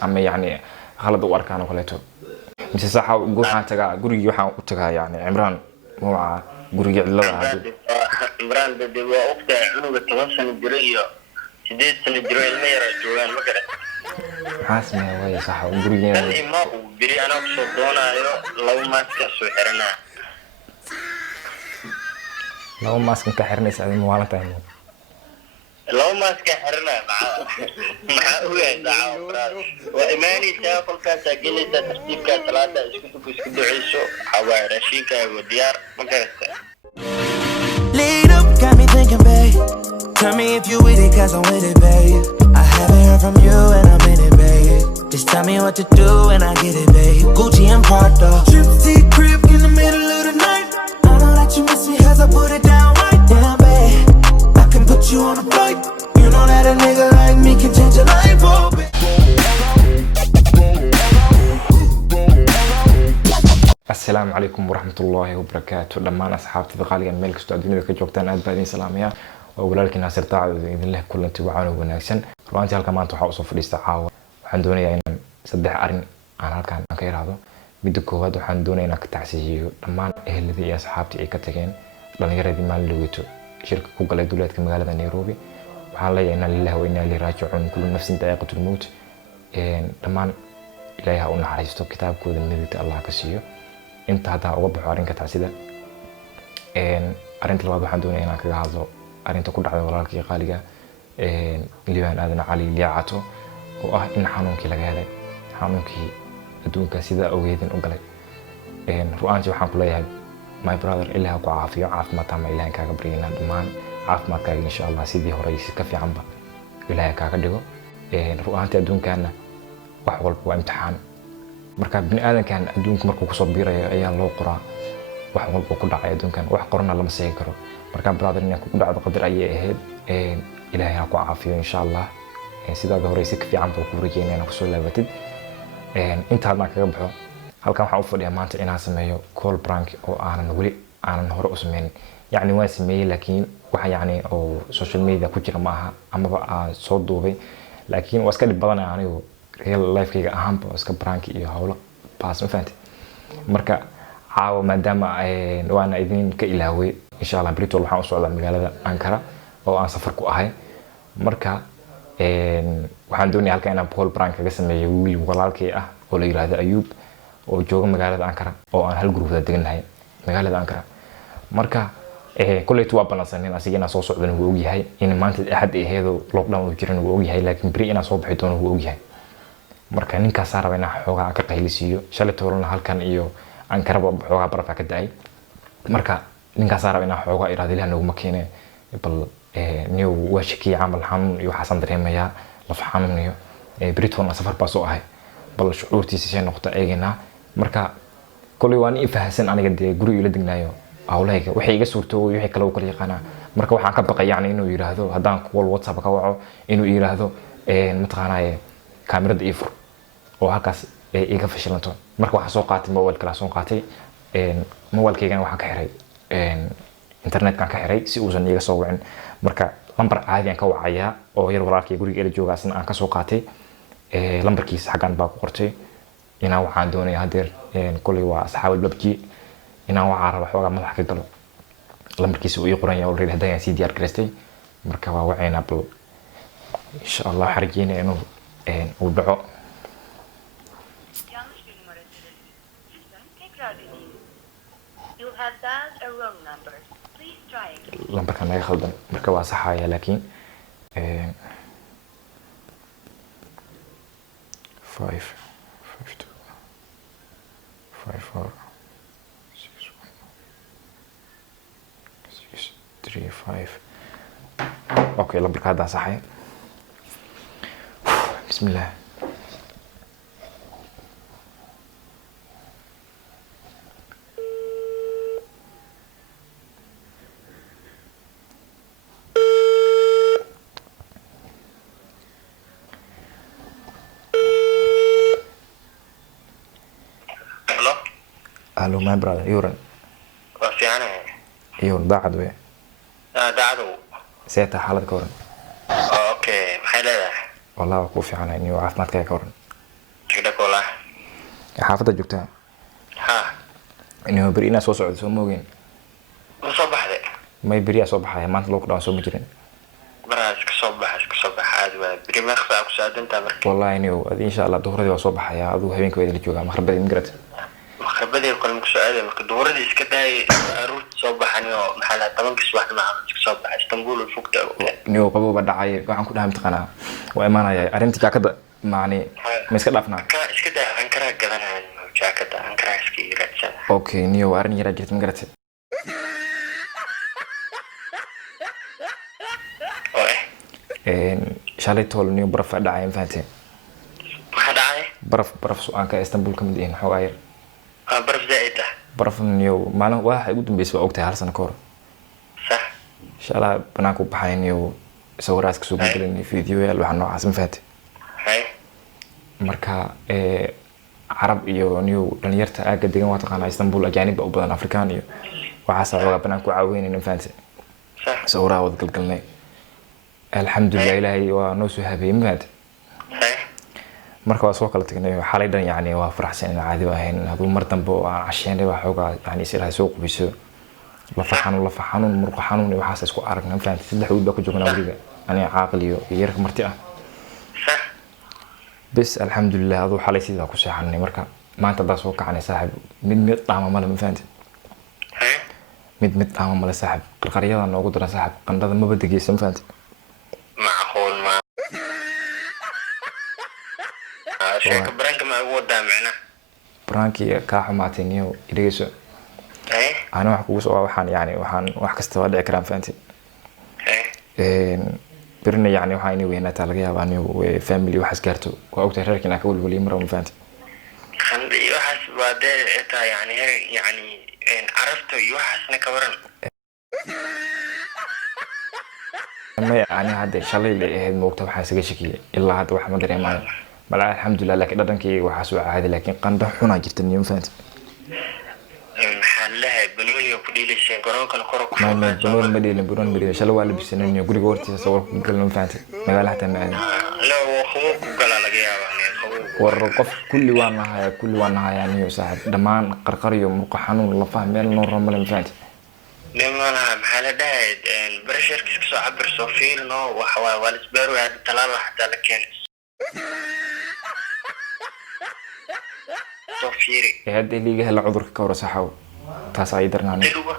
ama yani khalad u arkaan oo kaleeto mise saxa waxaan tagaa gurigii waxaan u tagaa yani Imraan magaca gurigii cilada hadii Imraan dadii waa ogta cunuga 10 sano jira iyo 8 sano jira ilmo yar joogan ma garan xasma way saxa gurigeena ima uu biri ana soo doonayo laba maas ka soo xiranaa laba maas ka xiranaysa adin wala tahay لو ما سكحرنا مع ويا وإيماني سافر كاسا جلسة ترتيب كاسلاتة اسكتوا عيشوا حوالي رشيكا وديار مكرسة Lead up, got me thinking, babe. Tell me if you with it, cause I'm with it, babe. I haven't heard from you and I'm in it, babe. Just tell me what to do and I get it, babe. Gucci and Prada. Gypsy crib in the middle of the night. I know that you miss me as I put it down right down, babe. I can put you on a flight. You know that a nigga like me can change your life, oh, babe. السلام عليكم ورحمة الله وبركاته لما أصحابتي قالوا ملك استوديو ka joogtaan aad baan idin salaamaya oo walaalkii Naasir Taacad idin leh kulanti wacan oo wanaagsan runtii halka maanta waxa soo fadhiista caawa waxaan doonayaa inaan saddex arin aan halkaan ka yiraahdo midda koowaad waxaan doonayaa inaan ka tacsiiyo dhammaan eheladii iyo asxaabtii ay ka tageen dhalinyaradii maalinlaweyto shirka ku galay duleedka magaalada Nairobi waxaan leeyahay inna lillahi wa inna ilayhi raaji'uun kullu nafsin da'iqatul maut dhammaan ilaahay ha u naxariisto kitaabkooda midda Allah ka siiyo inta hada uga baxo arinka taasida arinta labaad waxaan doonayaa inaan kaga hadlo arinta ku dhacday walaalkii qaaliga Liibaan Aadan Cali Liacato oo ah in xanuunkii laga helay xanuunkii adduunka sida ogeedin u galay ru'aantii waxaan ku leeyahay my brother ilaaha ku caafiyo caafimaad tama ilaahay kaaga baryayna dhammaan caafimaadkaaga insha Allah sidii hore si ka fiicanba ilaahay kaaga dhigo ru'aantii adduunkana wax walba waa imtixaan marka bini aadankan adduunka markuu ku soo biirayo ayaa loo qoraa wax walba ku dhacay adduunkan wax qorna lama seegi karo marka brother inaan ku dhacdo qadar ayay ahayd ilaahay ha ku caafiyo insha Allah sidaad hore si ka fiican buu ku rajeynaa inaan ku soo laabatid intaadna kaga baxo halkan waxaan u fadhiyaa maanta inaan sameeyo call prank oo aanan hore u sameyn yani waan sameeyay laakiin waxa yani oo social media ku jira ma aha amaba aan soo duubay laakiin waa iska dhib badan anigu real life kayga ahaanba iska prank iyo hawlo paas ma fahanti marka caawa maadaama waana idin ka ilaaway insha Allah berito waxaan u socdaa magaalada Ankara oo aan safar ku ahay marka waxaan doonayaa halka inaan call prank kaga sameeyo wiil walaalkay ah oo la yiraahdo Ayub oo jooga magaalada Ankara oo aan hal group deganahay magaalada Ankara marka kulleetu waa balansaneen asigina soo socdan uu og yahay in maanta axad ay heedo lockdown uu jiran uu og yahay laakiin bari inaan soo bixi doono uu og yahay marka ninkaas raba inaan xoogaa ka qaylisiyo shalay toolna halkan iyo Ankara xoogaa baraf ka daay marka ninkaas raba inaan xoogaa iraado ilaahay nagu makiinay bal niyo waa shaki amal xanuun iyo xasan dareemaya laf xanuun iyo Britain safar baa soo ahay bal shucuurtiisa shay noqota eegina marka kulli waan ifahsan aniga de guriga ila degnaayo awlayga waxay iga suurto wixii kale uu kala yaqaana marka waxaan ka baqay yani inuu yiraahdo hadaan call WhatsApp ka waco inuu yiraahdo mataqaanaa kaamirada ifur oo halkaas iga fashilanto marka waxaan soo qaatay mobile kala soo qaatay mobile-kayga waxaan ka xiray internet-kan ka xiray si uusan iga soo wicin marka lambar caadi aan ka wacaya oo yar walaalkay guriga ila jooga asna aan ka soo qaatay lambarkiisa xagan baa ku qortay inaan waxaan doonayaa hadeer kulli waa asxaab babji inaan waxa raba xoogaa madax ka galo lambarkiisa uu ii qoran yahay already hadaan si diyaar gareystay marka waa wacayna bal insha Allah xarjina inuu uu dhaco lambarkan naga khaldan marka waa saxaya laakiin 552 okay lambarka hadda saxay bismillah Hello my brother Yuran وفيانا Yuran daacad wey دعدو seeta xaalad ka waran اوكي maxay leedahay wallahi ku fiicanahay inuu caafimaadkaaga ka waran xaafadda joogtaa ha inuu beri inaa soo socdo soo moogeen ma soo baxday may beri soo baxaya maanta loo kudhaa soo ma jirin baraha iska soo baxa aad waa beri ma khafaa ku saadanta marka wallahi inuu insha Allah duhradii waa soo baxaya aduu habeenkii wada la joogaa maqrabadii migrad maqrabadii qolku soo aaday marka duhradii iska daay aruur soo baxani oo maxaa la 10 subax ma iska soo baxay Istanbul fogta inuu qabowba dhacay waxaan ku dhahay taqana waa imaanaya arintii jaakada maani ma iska dhaafnaa ka iska daa Ankara gadanaan jaakada Ankara iska yiraahsan okay niyo arin yara jirta migrad shalay tool niyo baraf dhacay infaanteen waxa dhacay baraf su'aanka Istanbul kamid ah xogaayar baraf zaida baraf niyo maalin waxa ugu dambeysay waa ogtahay hal sano ka hor صح inshallah banaanku baxayniyo sawiraas ka soo gudbinay fiidiyoyaal waxa noocaas ma fahanti hay marka carab iyo niyo dhalinyarta aaga degan waa taqaana Istanbul ajaanib u badan Afrikaan iyo waxa sababa banaanku caawinayna ma fahanti صح sawiraha wad galgalnay alxamdulillah ilaahay waa noo soo habeeyay ma fahanti hay marka waa soo kala tagnay xalay dhan yani waa faraxsan in caadi ahayn haduu mar dambe aan casheynay wax xogaa yani si soo qubiso la faxanun murqa xanuun waxa isku aragnaa faanti saddex wiil baa ku joognaa wariga ani caaqil iyo yar marti ah صح bas alxamdulillah aduu xalay sida ku seexanay marka maanta daa soo kacanay saaxib mid dhaama mala ma faanti hay mid dhaama mala saaxib qarqariyada noogu daran saaxib qandhada ma badageysan faanti معقول ما شيك برانك ما هو دامعنا branki ka xumaatay niyo idageyso ايه ana wax kugu soo waxaan yani waxaan wax kasta waa dhici karaan faanti ايه birna yani waxa inay weynaata laga yaabaa niyo family waxas gaarto waa ogtahay reerkina ka walwaliyo mar ma faanti خلي يوحس بعد إتا يعني يعني إن عرفته يوحسنا كورن ما يعني هذا شلي اللي موقته waxa isaga shakiyay ilaa hadda wax ma dareemayo bal alxamdulillah laakiin dhadhankii waxa soo caadi laakiin qandho xuna jirta niyo faanti محلها بنولي وكليل الشين قرون كل كرة ما بنون مدينة شلو waa labisana niyo guriga hortiisa sawir ku galno faanti magaala hataa ma لا وخوك قال على جيابا يعني خوك war qof kulli waan nahay niyo saaxib dhamaan qarqariyo murqa xanuun la fahmeel noo ramal faanti لما أنا محل ده إن برشر كيس عبر صوفيل نو وحوا والسبارو هذا تلال حتى لكن صوفيري hadda liiga hela cudurka ka warasaxaw taas ay darnaan تلوه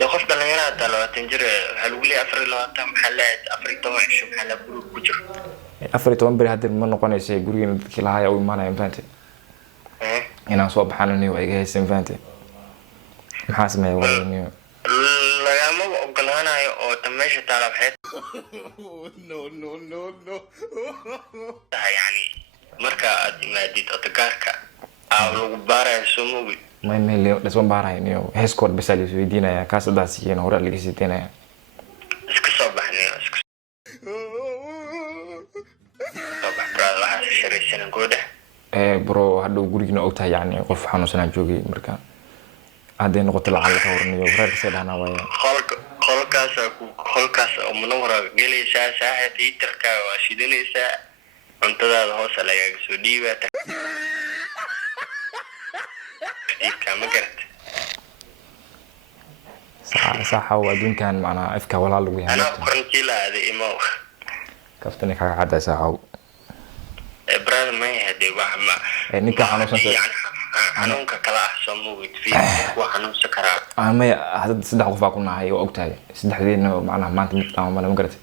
لو خفت أنا هنا تلو تنجر هلولي أفري لو أنت محلات أفري طبعا شو محل برو بجر 14 bari hadda ma noqonaysa guriga dadkii lahaay oo imaanayaan faanti inaan soo baxaan niyo ay haysan faanti maxaa sameeyay walaaniyo lagama ogolaanayo oo tameesha taalaabxeed yani marka aad imaadid otagaarka lagu baarayo soo moogi ما ملي لازم بارها إنه هسكوت بس اللي في دينا كاس داسي إنه هو اللي يسيتنا iska soo baxnay soo bax braad waxaa shiraysan gooda برو هادو غورينا أوتها يعني قف حنوسنا جوجي مركا هذا نقطة العالم كورنيو فرق سيدنا ويا qolkaas oo manawara gelaysaa saaxid itarka waa shidanaysaa cuntadaada hoos lagaga soo dhiibata ma garata صح وادون كان معنا أفكا ولا لو يعني أنا قرنتي لا هذا إمام كفتني كذا عدا ساعة براد ما يهدي وحما نيكا حنوسنا يعني حنونك كلا سمو في وحنون سكرا ما هذا صدق قفا كنا هاي وقتها صدق إنه معنا ما أنت متعامل ما قرأت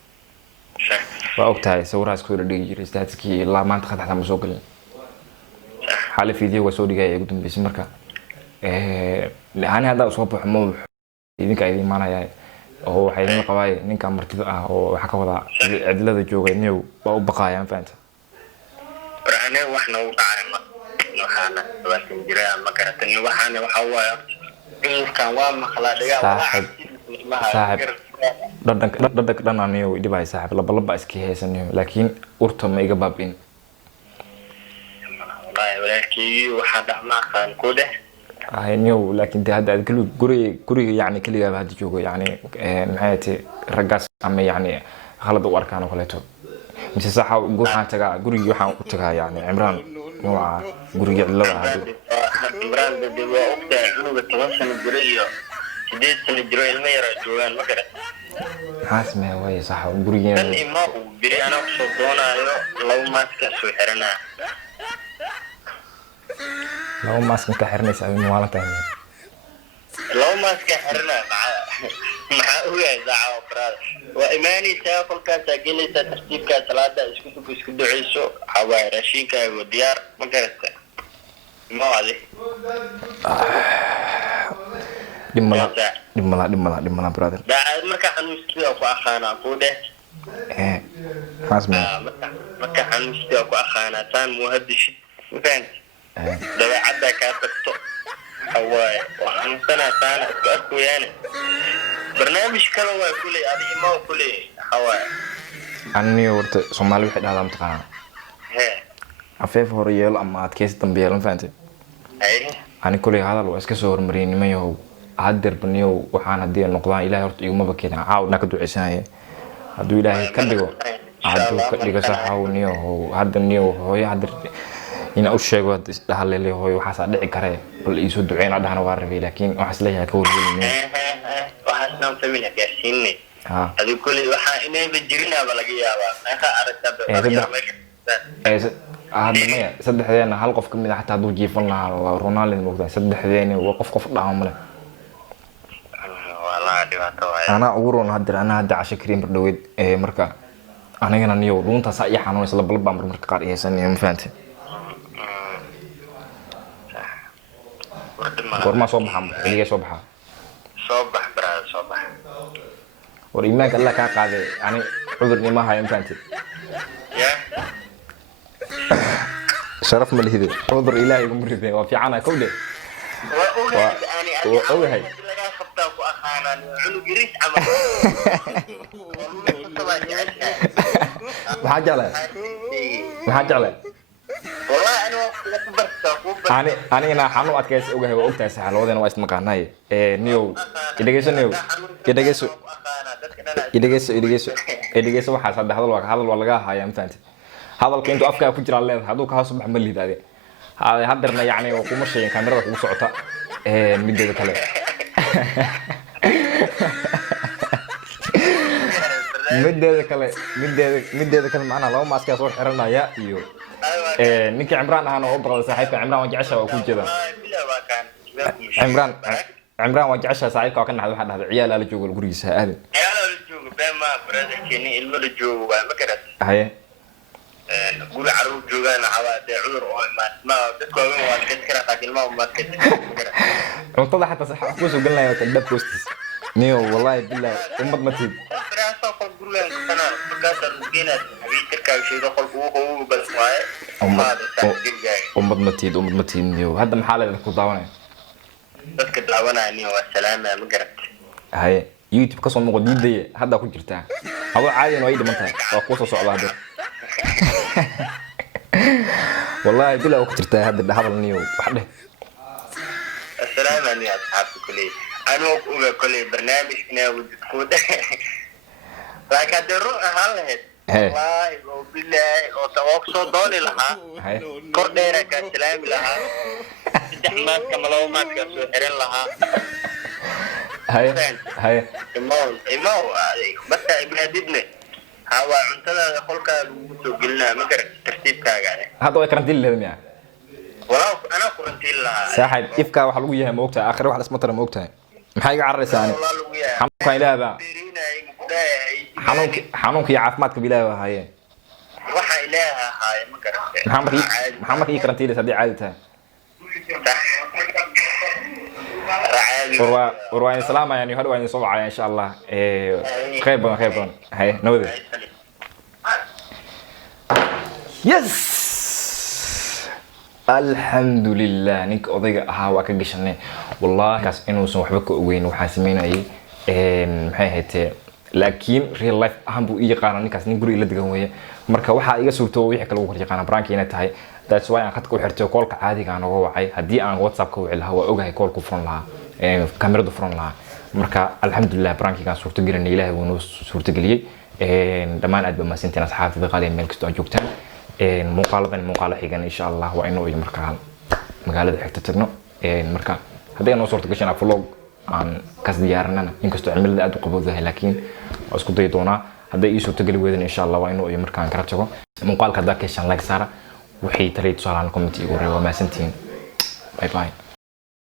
صح وقتها سوراس كورة ديجي رستاتكي لا ما أنت خد حتى مسوقل حال فيديو وسوري جاي يقدم باسم مركا أنا هذا أصوب حمو idinka ay imaanayay oo waxay idin qabay ninka martida ah oo waxa ka wada cidlada joogay inuu waa u baqayaan faanta ana waxna u dhacay ma waxana waasin jiraa ma garatan waxana waxa waayo inkan waa maqlaadaya saaxib dadka dhan aniyo dibay saaxib laba iska heesanayo laakiin urta ma iga baabin wallahi walaalkii waxa dhacma qaan ku dheh نيو لكن ده هذا كله قري يعني كل هذا جوجو يعني محياتي رجاس أما يعني خلد وأركان وخلته مش صح وقول حتى قري يوحنا وتجا يعني عمران مو قري الله هذا Imran de waa ogtahay cunuga 10 sano jiro iyo 8 sano jiro ilmo yar joogan ma garan حاسمه way sax gurigeena tan ima uu biri ana ku soo doonayo laba maas ka soo xirana laba maas ka xirnaysa ay maalinta laba maas ka xirna maxaa u yahay daaco brad waa imaani taa qolkaas gelinta tartiibka salaada isku duceyso hawa raashinka iyo diyaar ma garata ma wadi dimala brother daa marka xanuustiisa ku aqaana ku dheh حاسمه marka xanuustiisa ku aqaana taan muhaddish faan dabeecada ka tagto hawaay waxaan sanadaan ku yaana barnaamij kale waa kulay adiga ma kulay hawaay aniga warta Soomaali waxay dhahdaan taqaan afeef hore yeelo ama adkeys dambeeyay faantay ani kulay hadal waa iska soo hormariyay nimayow hadir baniyow waxaan hadii noqdaan ilaahay horta iguma bakeena caawna ka duceysanahay haduu ilaahay ka dhigo haduu ka dhigo saxawniyo hadda niyo hooyo hadir ina u sheego dhahalay hooyo waxa dhici kare bal iiso duceena dhahana waa rabay laakiin waxa isleeyahay ka wargelin waxa islaan family gaarsiinay adigu kulay waxa inay jirinaaba laga yaabaa meeqa aragtaa maya saddexdeena hal qof kamid ah hataa haduu jiifan lahaa Ronaldo moogtaa saddexdeena waa qof dhaamo male wala dhibaato waay ana ugu roon hadda casho kareem bardhaweed marka anigana niyo runta sa iyo xanuun isla balba marka qaar yeesanay ma fahanteen warma soo baxa brad soo bax war iimaanka Allah ka qaaday ani cudur nima hayo ma fahanteen ya sharaf ma lihide cudur ilaahay ugu muribay waa fiicana kowle waa ogahay ku aqaanaan cunug yariis ama maxaa jeclay wallahi ana wax ku barta ani ina xanu adkaysi ogahay waa ogtahay saxaladeena waa ismaqaanay niyow idageyso waxa saddex hadal waa laga hayaa intaanti hadalka intuu afka ku jira leedahay haduu ka hoos bax ma liidaade hadarna yaani oo kuma sheegin kamerada kugu socota mideeda kale mideeda kale macna laba maaska soo xiranaya iyo ninka Imran ahana oo baqada saaxiibka Imran waa jecesha oo ku jeeda Imran waa jecesha saaxiibka ka naxdo waxa dhahday ciyaal la joogo gurigiisa aadan bema brother kini ilmo la joogo waa ma garat haye guri carruur joogaan cawaade cudur oo ma dadku waa ka kala qaadilma ma ka cuntada xataa sax ku soo galnaa oo dab postis niyo wallahi billahi ummad ma tid raasa qol gurigan sana markaas geena wiilka sheego qolku uu bas waaye ummad ma tid niyo hadda maxaa la ku daawanay dadka daawanayni waa salaama ma garat haye YouTube ka soo muuqdo diiday hadda ku jirtaa adoo caadi oo ay dhimantahay waa ku soo socdaa hadda والله بلا وقت ارتاح هذا هذا النيو وحده السلام عليكم يا اصحابي كلي انا وقوله كلي برنامج هنا وجدكود لكن درو هالهد والله وبالله وتوقصوا دولي لها كورديرك السلام لها دحمات كملومات كسو حرين لها هاي إمو بس ابن هوا cuntada qolka lagu soo gelina ma garan tartiibkaaga ah hada way karantiin leeyahay walaal ana karantiin la saaxib ifka waxa lagu yahay moogta aakhir wax isma tara moogta maxay iga carraysaa xanuunka ilaaha xanuunka iyo caafimaadka bilaaha haye waxa ilaaha haye ma garan maxamed ii karantiin sadii caadi tahay ورواي سلامة يعني هذا وين صباح إن شاء الله خير بنا هاي نودي يس الحمد لله نك أضيق هوا كجشني والله كاس إنه سوحبك وين وحاسمين أي محي هت لكن real life أهم بو إيجا قانا نكاس نقول إلا دقوية مركا وحا إيجا سورتو ويحكا لو كرجي قانا برانكي نتاي that's why aan khadka u xirtay koolka caadiga aan uga wacay hadii aan WhatsApp ka wicil hawa ogahay koolku furan lahaa kameradu furan lahaa marka alxamdulillah brankiga suurto galinay ilaahay wuu noo suurto galiyay dhamaan aad ba maasantiin asxaabta qaaliin meel kasta oo joogtaan muuqaaladan muuqaala xigan insha Allah waa inoo iyo markaa magaalada xigta tagno marka haddii aan soo gashan vlog aan kas diyaarinana inkastoo cimilada aad u qabowdahay laakiin waa isku day doonaa haddii ii suurto gali weydaan insha Allah waa inuu iyo markaan kala tago muuqaalka hadda ka shan like saara wixii taliye tusaalaan comment igu reebo ma santiin bye bye